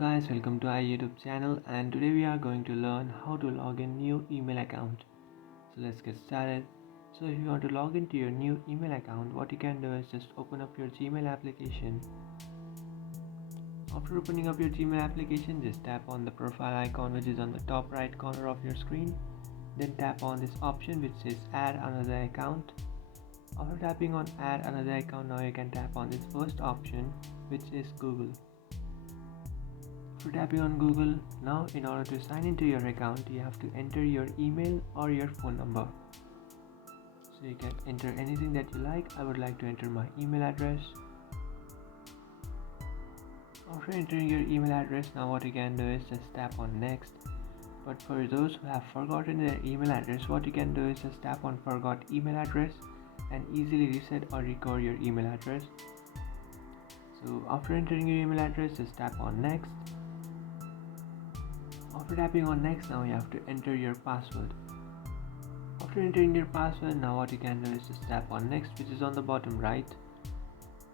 guys, welcome to our YouTube channel, and today we are going to learn how to log in new email account. So let's get started. So if you want to log into your new email account, what you can do is just open up your Gmail application. After opening up your Gmail application, just tap on the profile icon which is on the top right corner of your screen. Then tap on this option which says add another account. After tapping on add another account, now you can tap on this first option which is Google. After tapping on Google, now in order to sign into your account, you have to enter your email or your phone number. So you can enter anything that you like. I would like to enter my email address. After entering your email address, now what you can do is just tap on next. But for those who have forgotten their email address, what you can do is just tap on forgot email address and easily reset or recover your email address. So after entering your email address, just tap on next. After tapping on next, now you have to enter your password. After entering your password, now what you can do is just tap on next, which is on the bottom right.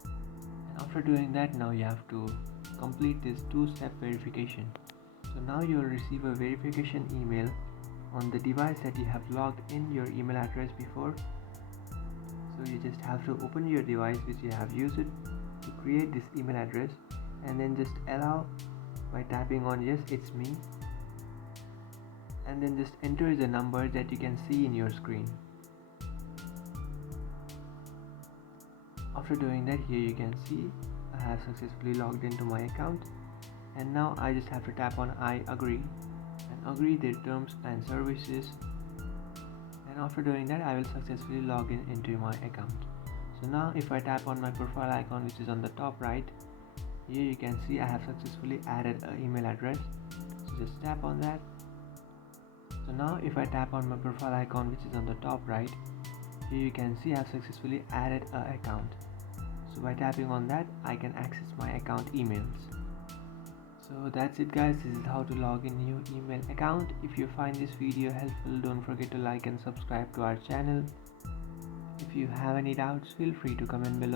And after doing that, now you have to complete this two-step verification. So now you will receive a verification email on the device that you have logged in your email address before. So you just have to open your device which you have used to create this email address, and then just allow by tapping on yes, it's me, and then just enter the number that you can see in your screen. After doing that, here you can see I have successfully logged into my account, and now I just have to tap on I agree and agree their terms and services, and after doing that I will successfully log in into my account. So now if I tap on my profile icon which is on the top right, here you can see I have successfully added an email address. So just tap on that. So now if I tap on my profile icon which is on the top right, here you can see I have successfully added an account. So by tapping on that, I can access my account emails. So that's it guys, this is how to log in new email account. If you find this video helpful, don't forget to like and subscribe to our channel. If you have any doubts, feel free to comment below.